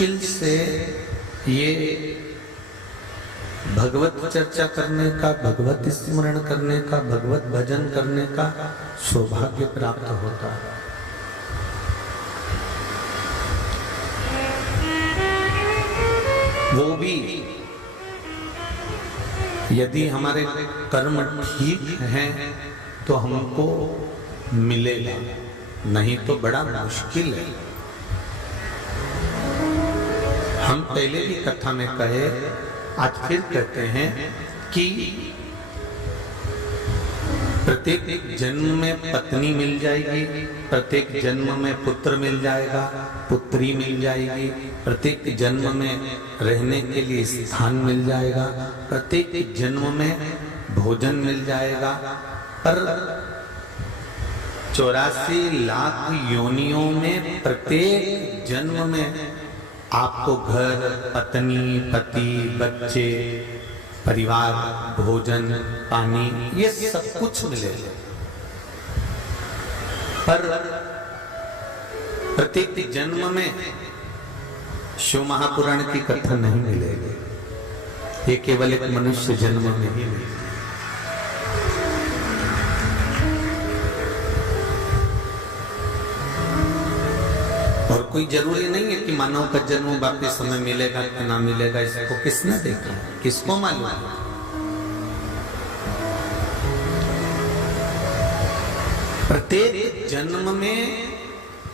मुश्किल से ये भगवत चर्चा करने का, भगवत स्मरण करने का, भगवत भजन करने का सौभाग्य प्राप्त होता है। वो भी यदि हमारे कर्म ठीक हैं तो हमको मिलेगा, नहीं तो बड़ा मुश्किल है। हम पहले भी कथा में कहे, आज फिर कहते हैं कि प्रत्येक जन्म में पत्नी मिल जाएगी, प्रत्येक जन्म में पुत्र मिल जाएगा, पुत्री मिल जाएगी, प्रत्येक जन्म में रहने के लिए स्थान मिल जाएगा, प्रत्येक जन्म में भोजन मिल जाएगा। पर 84 लाख योनियों में प्रत्येक जन्म में आपको घर, पत्नी, पति, बच्चे, परिवार, भोजन, पानी, ये सब कुछ मिलेगा। पर प्रत्येक जन्म में शिव महापुराण की कथा नहीं मिलेगी, ये केवल एक मनुष्य जन्म में ही मिलेगी। और कोई जरूरी नहीं है कि मानव का जन्म वापिस समय मिलेगा कि ना मिलेगा, इसको किसने देखा, किसको मालूम है। प्रत्येक जन्म में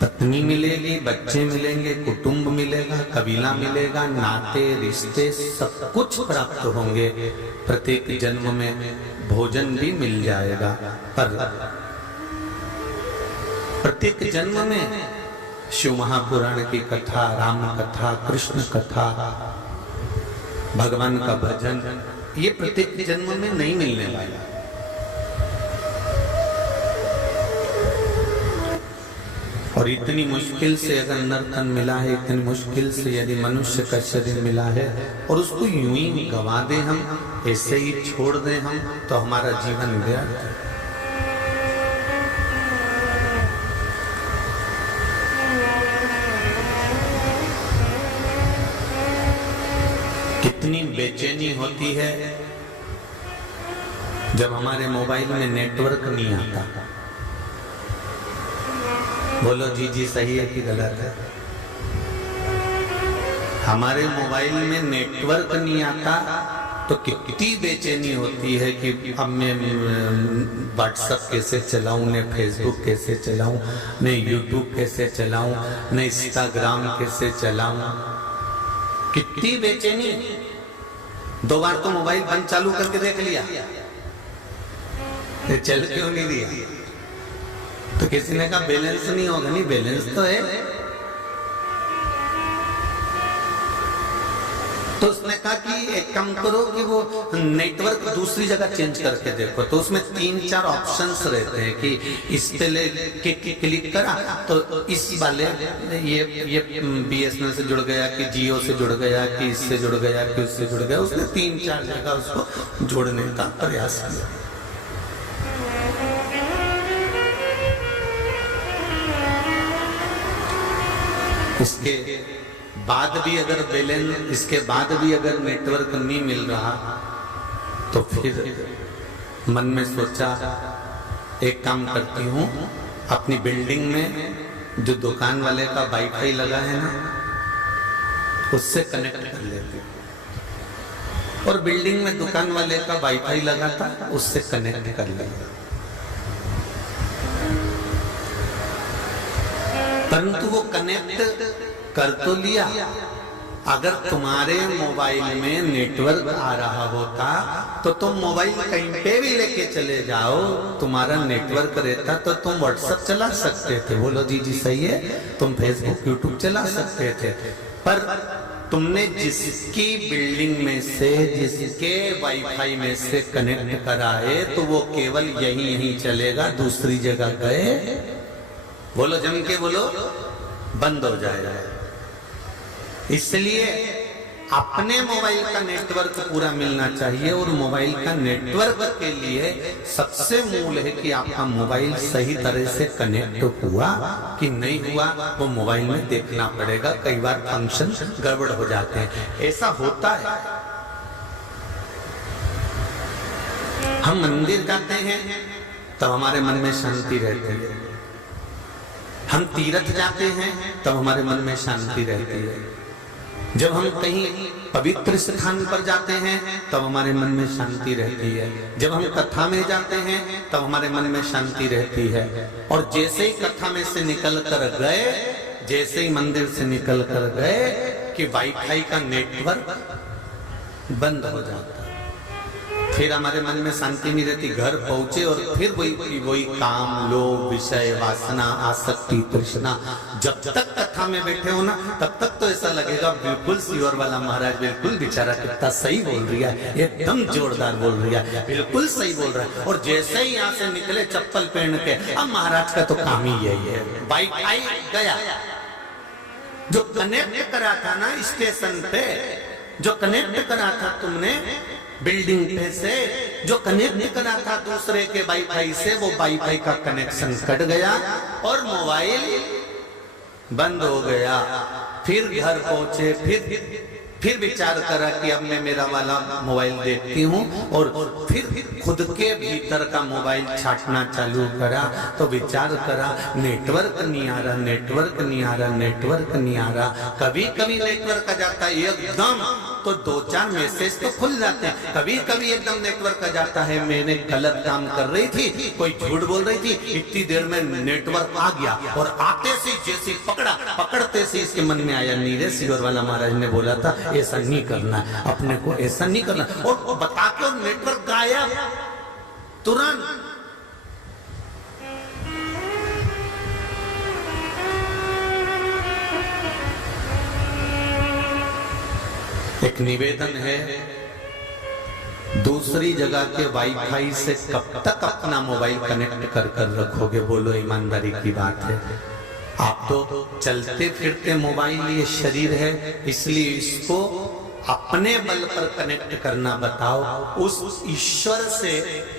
पत्नी मिलेगी, बच्चे मिलेंगे, कुटुंब मिलेगा, कबीला मिलेगा, नाते रिश्ते सब कुछ प्राप्त होंगे। प्रत्येक जन्म में भोजन भी मिल जाएगा। पर प्रत्येक जन्म में शिव महापुराण की कथा, राम कथा, कृष्ण कथा, भगवान का भजन, ये प्रत्येक जन्म में नहीं मिलने वाला। और इतनी मुश्किल से अगर नर्तन मिला है, इतनी मुश्किल से यदि मनुष्य का शरीर मिला है और उसको यूं ही गवा दे, हम ऐसे ही छोड़ दें हम, तो हमारा जीवन व्यर्थ है। कितनी बेचैनी होती है जब हमारे मोबाइल में नेटवर्क नहीं आता। बोलो जी जी सही है कि गलत है? हमारे मोबाइल में नेटवर्क नहीं आता तो कितनी बेचैनी होती है कि अब मैं व्हाट्सएप कैसे चलाऊं, ने फेसबुक कैसे चलाऊं, ने यूट्यूब कैसे चलाऊं, ने इंस्टाग्राम कैसे चलाऊं। कितनी बेचैनी। 2 बार तो मोबाइल बंद चालू करके देख लिया, चल क्यों नहीं दिया? तो किसी ने कहा बैलेंस नहीं होगा। नहीं, बैलेंस तो है। तो उसने कहा कि एक काम करो कि वो नेटवर्क दूसरी जगह चेंज करके देखो। तो उसमें 3-4 ऑप्शंस रहते हैं कि इस पे ले के क्लिक करा तो इस वाले ये BSNL से जुड़ गया, कि जियो से जुड़ गया, कि इससे जुड़ गया, कि उससे जुड़ गया। उसने 3-4 जगह उसको जोड़ने का प्रयास किया। इसके बाद भी अगर बैलेंस, इसके बाद भी अगर नेटवर्क नहीं मिल रहा तो फिर मन में सोचा एक काम करती हूँ, अपनी बिल्डिंग में जो दुकान वाले का वाईफाई लगा है ना, उससे कनेक्ट कर लेती हूँ। और बिल्डिंग में दुकान वाले का वाईफाई लगा था, उससे कनेक्ट कर लिया। परंतु वो कनेक्ट कर तो लिया, अगर तुम्हारे मोबाइल में नेटवर्क आ रहा होता तो तुम मोबाइल कहीं पे भी लेके चले जाओ, तुम्हारा नेटवर्क रहता तो तुम व्हाट्सएप चला सकते थे। बोलो जी जी सही है, तुम फेसबुक यूट्यूब चला सकते थे। पर तुमने जिसकी बिल्डिंग में से, जिसके वाईफाई में से कनेक्ट कराए, तो वो केवल यहीं चलेगा, दूसरी जगह गए, बोलो जम के बोलो, बंद हो जाएगा। इसलिए अपने मोबाइल का नेटवर्क पूरा मिलना चाहिए और मोबाइल का नेटवर्क के लिए सबसे मूल है कि आपका मोबाइल सही तरह से कनेक्ट हुआ कि नहीं हुआ, वो मोबाइल में देखना पड़ेगा। कई बार फंक्शन गड़बड़ हो जाते हैं, ऐसा होता है। हम मंदिर जाते हैं तब हमारे मन में शांति रहती है, हम तीर्थ जाते हैं तब हमारे मन में शांति रहती है, जब हम कहीं पवित्र स्थान पर जाते हैं तब हमारे मन में शांति रहती है, जब हम कथा में जाते हैं तब हमारे मन में शांति रहती है। और जैसे ही कथा में से निकल कर गए, जैसे ही मंदिर से निकल कर गए कि वाईफाई का नेटवर्क बंद हो जाता है, फिर हमारे मन में शांति नहीं रहती। घर पहुंचे और फिर वही काम, लोभ, विषय, वासना, आसक्ति, तृष्णा। जब तक कथा में बैठे हो ना तब तक तो ऐसा लगेगा बिल्कुल सियोर वाला महाराज बिल्कुल बेचारा कितना सही बोल रही है, एकदम जोरदार बोल रही है, बिल्कुल सही बोल रहा है। और जैसे ही यहाँ से निकले चप्पल पहन के, अब महाराज का तो काम ही यही है, वाईफाई गया। जो कनेक्ट करा था ना स्टेशन पे, जो कनेक्ट करा था तुमने बिल्डिंग पे से, जो कनेक्ट करा था दूसरे के वाईफाई से, वो वाईफाई का कनेक्शन कट गया और मोबाइल बंद हो गया। फिर घर पहुंचे, फिर विचार करा कि अब मैं मेरा वाला मोबाइल देखती हूँ, और फिर खुद के भीतर का मोबाइल छाटना चालू करा तो विचार करा नेटवर्क नहीं आ रहा, नेटवर्क नहीं आ रहा, नेटवर्क नहीं आ रहा। कभी कभी नेटवर्क आ जाता है एकदम, तो 2-4 मैसेज तो खुल जाते हैं, कभी कभी एकदम नेटवर्क आ जाता है। मैंने गलत काम कर रही थी, कोई झूठ बोल रही थी, इतनी देर में नेटवर्क आ गया और आते से जैसे पकड़ते से इसके मन में आया, नीरे सियोर वाला महाराज ने बोला था ऐसा नहीं करना, अपने को ऐसा नहीं करना, और बता के और नेटवर्क गायब तुरंत। एक निवेदन है, दूसरी जगह के वाईफाई से कब तक अपना मोबाइल कनेक्ट कर रखोगे? बोलो, ईमानदारी की बात है। आप तो चलते फिरते मोबाइल ये शरीर है, इसलिए इसको अपने बल पर कनेक्ट करना बताओ। उस ईश्वर से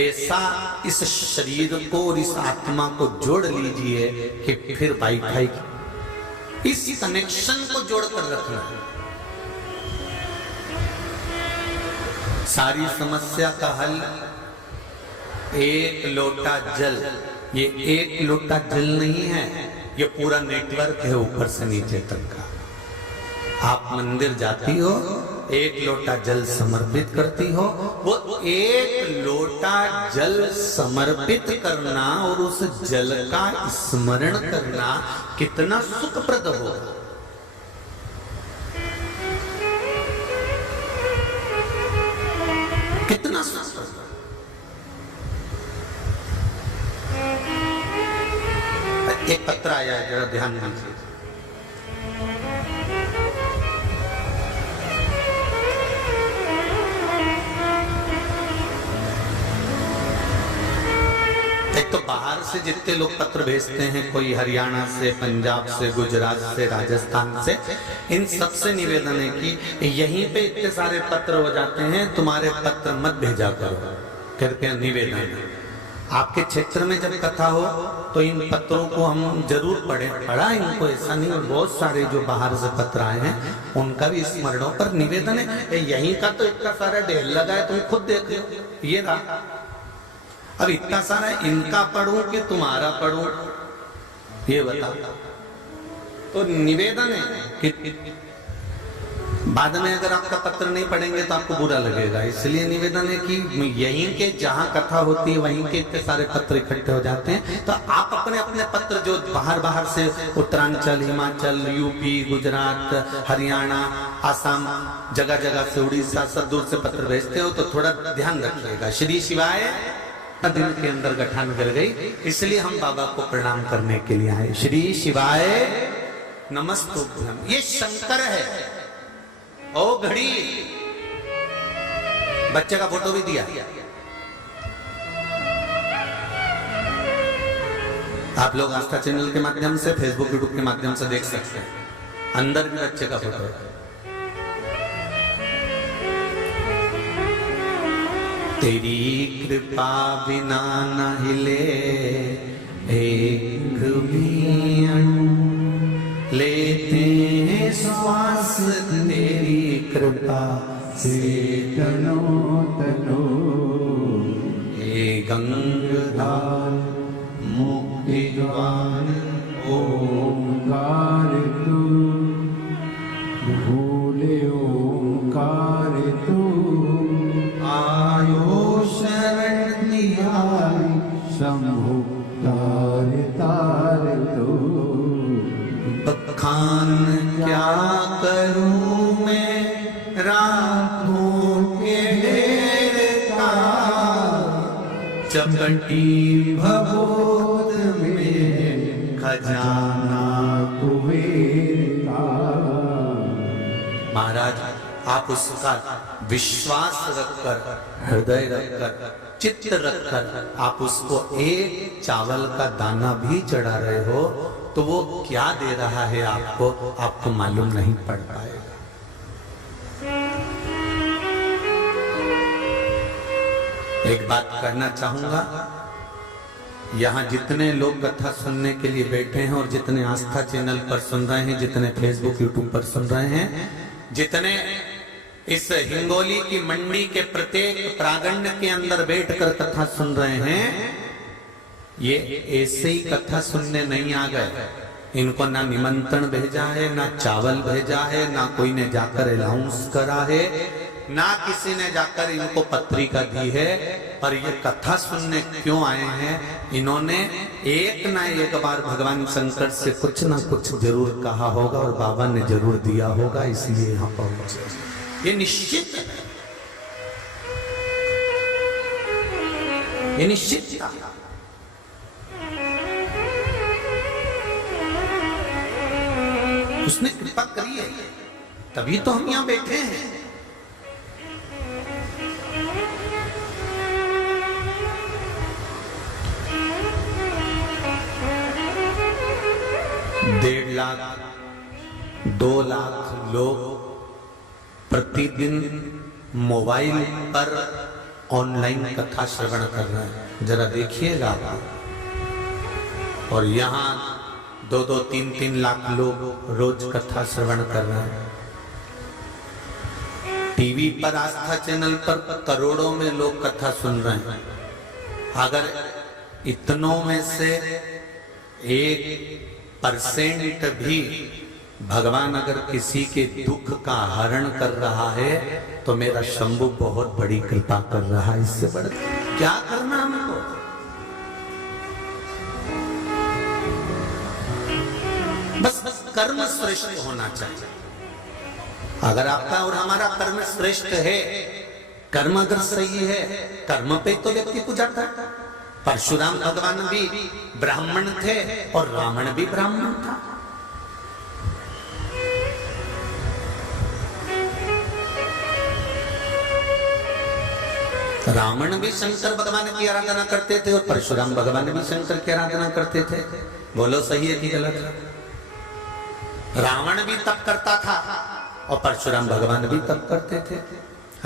ऐसा इस शरीर को और इस आत्मा को जोड़ लीजिए कि फिर वाईफाई इस कनेक्शन को जोड़कर रखना। सारी समस्या का हल एक लोटा जल। ये एक लोटा जल नहीं है, ये पूरा नेटवर्क है ऊपर से नीचे तक का। आप मंदिर जाती हो, एक लोटा जल समर्पित करती हो, वो एक लोटा जल समर्पित करना और उस जल का स्मरण करना कितना सुखप्रद हो। कितना सुखप्रद। एक पत्र आया है, जरा ध्यान दीजिए। एक तो बाहर से जितने लोग पत्र भेजते हैं, कोई हरियाणा से, पंजाब से, गुजरात से, राजस्थान से, इन सबसे निवेदन है कि यहीं पे इतने सारे पत्र हो जाते हैं, तुम्हारे पत्र मत भेजा करो करके निवेदन। आपके क्षेत्र में जब कथा हो तो इन पत्रों को हम जरूर पढ़ा इनको, ऐसा नहीं। बहुत सारे जो बाहर से पत्र आए हैं उनका भी स्मरणों पर निवेदन है। यहीं का तो इतना सारा ढेर लगा है, तुम खुद देख लो, ये रहा। अब इतना सारा इनका पढ़ूं कि तुम्हारा पढ़ूं, ये बता। तो निवेदन है कि बाद में अगर आपका पत्र नहीं पढ़ेंगे तो आपको बुरा लगेगा, इसलिए निवेदन है कि यहीं के जहां कथा होती है वहीं के इतने सारे पत्र इकट्ठे हो जाते हैं, तो आप अपने अपने पत्र जो बाहर से उत्तरांचल, हिमाचल, यूपी, गुजरात, हरियाणा, आसाम, जगह जगह से, उड़ीसा, सब दूर से पत्र भेजते हो, तो थोड़ा ध्यान रखिएगा। श्री शिवाय दिल के अंदर गठान कर गई, इसलिए हम बाबा को प्रणाम करने के लिए आए। श्री शिवाय नमस्तुभ्यम। ये शंकर है। ओ घड़ी, बच्चे का फोटो भी दिया, आप लोग आस्था चैनल के माध्यम से, फेसबुक, यूट्यूब के माध्यम से देख सकते हैं। अंदर भी बच्चे का फोटो है। तेरी कृपा बिना न हिले एक भी अणु, लेते हैं श्वास तेरी कृपा से तनो तनो। हे गंगाधार मुक्ति द्वार ओंकार तू, भूले ओंकार तू, आयो शरण निहारी शंभु तार तार तू। बखान क्या करूं मैं रातों के ढेर का, चपटी भगोद में खजाना कुबेर का। महाराज आप उसका विश्वास रखकर, हृदय रखकर, चित्त रखकर आप उसको एक चावल का दाना भी चढ़ा रहे हो तो वो क्या दे रहा है आपको मालूम नहीं पड़ पाएगा। एक बात कहना चाहूंगा, यहाँ जितने लोग कथा सुनने के लिए बैठे हैं और जितने आस्था चैनल पर सुन रहे हैं, जितने फेसबुक यूट्यूब पर सुन रहे हैं, जितने इस हिंगोली की मंडी के प्रत्येक प्रांगण के अंदर बैठकर कथा सुन रहे हैं, ये ऐसे ही कथा सुनने नहीं आ गए। इनको ना निमंत्रण भेजा है, ना चावल भेजा है, ना कोई ने जाकर अनाउंस करा है, ना किसी ने जाकर इनको पत्रिका दी है। पर ये कथा सुनने क्यों आए हैं? इन्होंने एक ना एक बार भगवान शंकर से कुछ ना कुछ जरूर कहा होगा और बाबा ने जरूर दिया होगा, इसलिए यहाँ पहुंचे। ये निश्चित है, ये निश्चित था। उसने कृपा करी है, तभी तो हम यहां बैठे हैं। डेढ़ लाख 2 लाख लोग प्रतिदिन मोबाइल पर ऑनलाइन कथा श्रवण कर रहे हैं, जरा देखिएगा आप। और यहाँ 2-2, 3-3 लाख लोग रोज कथा श्रवण कर रहे हैं। टीवी पर आस्था चैनल पर करोड़ों में लोग कथा सुन रहे हैं। अगर इतनों में से 1% भी भगवान अगर किसी के दुख का हरण कर रहा है तो मेरा शंभु बहुत बड़ी कृपा कर रहा है। इससे बड़ा क्या करना हमको? बस कर्म श्रेष्ठ होना चाहिए। अगर आपका और हमारा कर्म श्रेष्ठ है, कर्म अगर सही है, कर्म पे तो व्यक्ति को जाता है। परशुराम भगवान भी ब्राह्मण थे और रावण भी ब्राह्मण था। रावण भी शंकर भगवान की आराधना करते थे और परशुराम भगवान भी शंकर की आराधना करते थे। बोलो सही है कि गलत है? रावण भी तप करता था और परशुराम भगवान भी तप करते थे।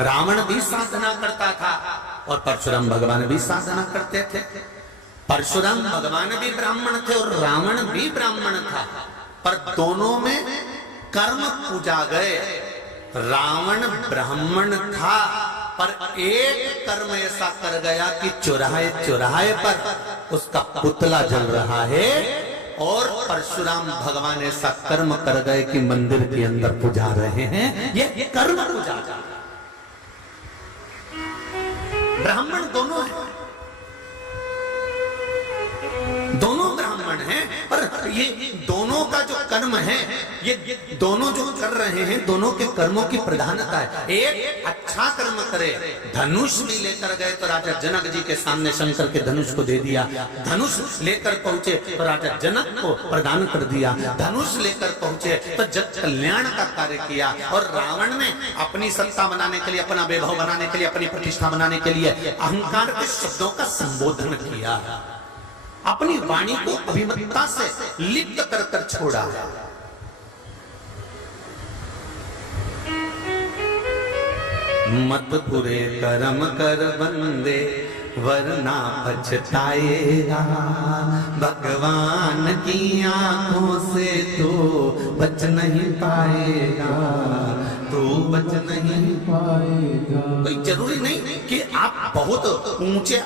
रावण भी साधना करता था और परशुराम भगवान भी साधना करते थे। परशुराम भगवान भी ब्राह्मण थे और रावण भी ब्राह्मण था, पर दोनों में कर्म पूजा गए। रावण ब्राह्मण था पर एक कर्म ऐसा कर गया कि चौराहे चौराहे पर उसका पुतला जल रहा है, और परशुराम भगवान ऐसा कर्म कर गए कि मंदिर के अंदर पुजा रहे हैं। ये कर्म पूजा। ब्राह्मण दोनों हैं, दोनों ब्राह्मण हैं, पर ये दोनों का जो कर्म है, ये दोनों जो कर रहे हैं, दोनों के कर्मों की प्रधानता है। एक अच्छा कर्म करे, धनुष भी लेकर गए तो राजा जनक जी के सामने शंकर के धनुष को दे दिया। धनुष लेकर पहुंचे तो राजा जनक को प्रदान कर दिया। धनुष लेकर पहुंचे तो जग कल्याण का कार्य किया। और रावण ने अपनी सत्ता बनाने के लिए, अपना वैभव बनाने के लिए, अपनी प्रतिष्ठा बनाने के लिए अहंकार के शब्दों का संबोधन किया। अपनी वाणी को अभिमतता से लिप्त कर कर छोड़ा। मत बुरे कर्म कर बंदे वरना पछताएगा। भगवान की आंखों से तो बच नहीं पाएगा, तो बच नहीं पाएगा। कोई जरूरी नहीं कि आप बहुत ऊंचे